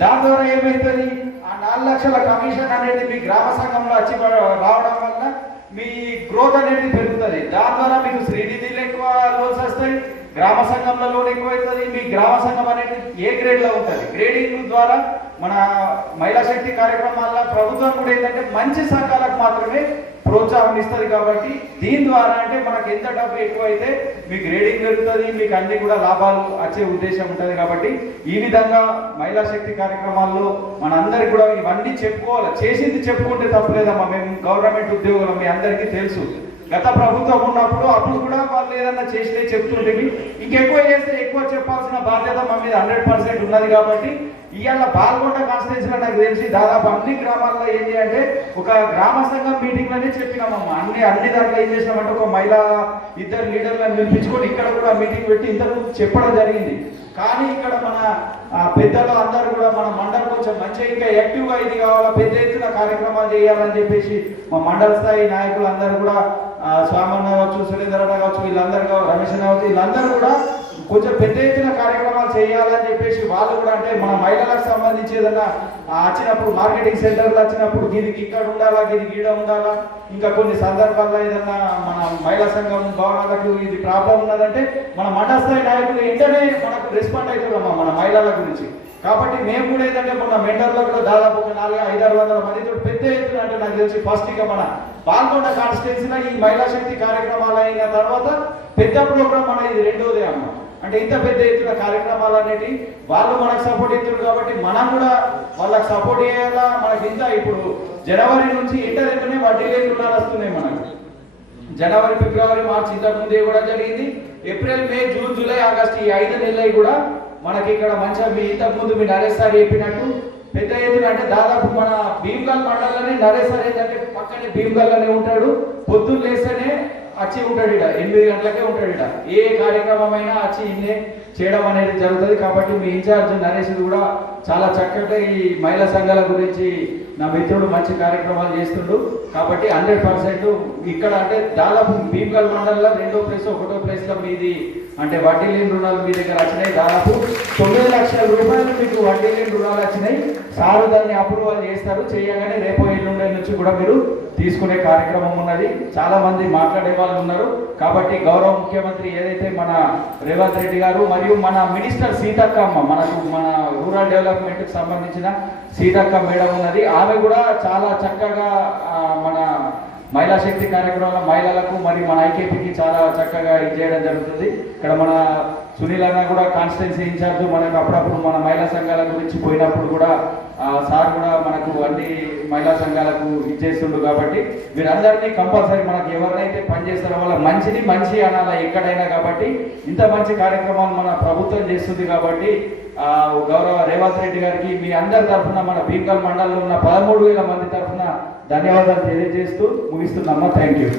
దాని ద్వారా ఏమైతుంది, ఆ 4 లక్షల కమిషన్ అనేది మీ గ్రామ సంఘంలో వచ్చి రావడం వల్ల మీ గ్రోత్ అనేది పెరుగుతుంది. దాని ద్వారా మీకు శ్రీనిధిలో ఎక్కువ లోన్స్ వస్తాయి, గ్రామ సంఘంలో లోన్ ఎక్కువ అవుతుంది. మీ గ్రామ సంఘం అనేది ఏ గ్రేడ్లో ఉంటుంది. గ్రేడింగ్ ద్వారా మన మహిళా శక్తి కార్యక్రమాల్లో ప్రభుత్వం కూడా ఏంటంటే మంచి సంఘాలకు మాత్రమే ప్రోత్సాహం ఇస్తుంది. కాబట్టి దీని ద్వారా అంటే మనకు ఎంత డబ్బు ఎక్కువైతే మీ గ్రేడింగ్ పెరుగుతుంది, మీకు అన్ని కూడా లాభాలు వచ్చే ఉద్దేశం ఉంటుంది. కాబట్టి ఈ విధంగా మహిళా శక్తి కార్యక్రమాల్లో మనందరికి కూడా ఇవన్నీ చెప్పుకోవాలి. చేసింది చెప్పుకుంటే తప్పలేదమ్మా. మేము గవర్నమెంట్ ఉద్యోగులు, మీ అందరికీ తెలుసు. గత ప్రభుత్వం ఉన్నప్పుడు అప్పుడు కూడా వాళ్ళు ఏదన్నా చేసినే చెప్తుండేవి. ఇంకెక్కువ చేస్తే ఎక్కువ చెప్పాల్సిన బాధ్యత మా మీద 100% ఉన్నది. కాబట్టి ఇవాళ పాల్గొండ కాన్స్టిట్యూన్సీలో నాకు తెలిసి దాదాపు అన్ని గ్రామాల్లో ఏంటి అంటే ఒక గ్రామ సంఘం మీటింగ్లోనే చెప్పినామమ్మా. అన్ని దాంట్లో ఏం చేసినామంటే ఒక మహిళా 2 లీడర్లను పిలిపించుకొని ఇక్కడ కూడా మీటింగ్ పెట్టి ఇంతకు చెప్పడం జరిగింది. కానీ ఇక్కడ మన పెద్దలు అందరూ కూడా మన మండలం కొంచెం మంచిగా ఇంకా యాక్టివ్గా ఇది కావాలా, పెద్ద ఎత్తున కార్యక్రమాలు చేయాలని చెప్పేసి మా మండల స్థాయి నాయకులు అందరూ కూడా స్వామన్న కావచ్చు, సురేంద్ర కావచ్చు, వీళ్ళందరూ రమేష్ కావచ్చు, వీళ్ళందరూ కూడా కొంచెం పెద్ద ఎత్తున కార్యక్రమాలు చేయాలని చెప్పేసి వాళ్ళు కూడా అంటే మన మహిళలకు సంబంధించి ఏదన్నా వచ్చినప్పుడు మార్కెటింగ్ సెంటర్లు వచ్చినప్పుడు దీనికి ఇక్కడ ఉండాలా, దీనికి ఈడ ఉండాలా, ఇంకా కొన్ని సందర్భాల్లో ఏదన్నా మన మహిళా సంఘం భవనాలకు ఇది ప్రాబ్లం ఉన్నదంటే మన మండల స్థాయి నాయకులు వెంటనే మనకు రెస్పాండ్ అవుతున్నామా మన మహిళల గురించి. కాబట్టి మేము కూడా ఏంటంటే మన మెంటర్లో కూడా దాదాపు ఒక 400-500 మందితో పెద్ద ఎత్తున అంటే నాకు తెలిసి ఫస్ట్ ఇక మన పాల్గొండ కాన్స్టిట్యూన్సీలో ఈ మహిళా శక్తి కార్యక్రమాలు అయిన తర్వాత పెద్ద ప్రోగ్రామ్ మన ఇది రెండోదే అమ్మ. అంటే ఇంత పెద్ద ఎత్తున కార్యక్రమాలు అనేవి వాళ్ళు మనకు సపోర్ట్ ఇస్తారు. కాబట్టి మనం కూడా వాళ్ళకి సపోర్ట్ చేయాలా. మనకి ఇంత ఇప్పుడు జనవరి నుంచి ఇంటర్నెట్నే వడ్డీ లేని రుణాలు వస్తున్నాయి మనకు. జనవరి, ఫిబ్రవరి, మార్చి ఇంతకుముందే కూడా జరిగింది. ఏప్రిల్, మే, జూన్, జూలై, ఆగస్టు ఈ 5 నెలలు కూడా మనకి ఇక్కడ మంచిగా మీ ఇంతకుముందు మీ నరేష్ సార్ చెప్పినట్టు పెద్ద ఎత్తున అంటే దాదాపు మన భీమగల్ మండలంలోనే నరేష్ సార్ ఏంటంటే పక్కనే భీమగల్లోనే ఉంటాడు. పొద్దున్న లేస్తేనే వచ్చి ఉంటాడు, 8 గంటలకే ఉంటాడు. ఏ కార్యక్రమం అయినా వచ్చి ఇన్నే చేయడం అనేది జరుగుతుంది. కాబట్టి మీ ఇన్ఛార్జ్ నరేష్ కూడా చాలా చక్కగా ఈ మహిళా సంఘాల గురించి నా మిత్రుడు మంచి కార్యక్రమాలు చేస్తుండు. కాబట్టి 100% ఇక్కడ అంటే దాదాపు భీమగల్ మండలంలో 2వ ప్లేస్ 1వ ప్లేస్లో మీది అంటే వడ్డీ లేని రుణాలు మీ దగ్గర వచ్చినాయి. దాదాపు 9 లక్షల రూపాయలు మీకు వడ్డీ లేని రుణాలు వచ్చినాయి. సారు దాన్ని అప్రూవల్ చేస్తారు. చేయగానే రేపు ఎల్లుండి నుంచి కూడా మీరు తీసుకునే కార్యక్రమం ఉన్నది. చాలా మంది మాట్లాడే వాళ్ళు ఉన్నారు. కాబట్టి గౌరవ ముఖ్యమంత్రి ఏదైతే మన రేవంత్ రెడ్డి గారు మరియు మన మినిస్టర్ సీతక్కమ్మ, మనకు మన రూరల్ డెవలప్మెంట్కి సంబంధించిన సీతక్క మేడం ఉన్నది. ఆమె కూడా చాలా చక్కగా మన మహిళా శక్తి కార్యక్రమంలో మహిళలకు మరియు మన ఐకేపీకి చాలా చక్కగా ఇది చేయడం జరుగుతుంది. ఇక్కడ మన సునీల్ అన్న కూడా కాన్స్టిట్యున్సీ ఇన్ఛార్జ్ మనకు అప్పుడప్పుడు మన మహిళా సంఘాల గురించి పోయినప్పుడు కూడా సార్ కూడా మనకు అన్ని మహిళా సంఘాలకు ఇచ్చేస్తుండు. కాబట్టి వీరందరినీ కంపల్సరీ మనకు ఎవరినైతే పనిచేస్తారో వాళ్ళ మంచి అనాలా ఎక్కడైనా. కాబట్టి ఇంత మంచి కార్యక్రమాలు మన ప్రభుత్వం చేస్తుంది. కాబట్టి గౌరవ రేవంత్ రెడ్డి గారికి మీ అందరి తరఫున మన భీమగల్ మండలంలో ఉన్న 13,000 మంది తరఫున ధన్యవాదాలు తెలియజేస్తూ ముగిస్తున్నామ్మా. Thank you.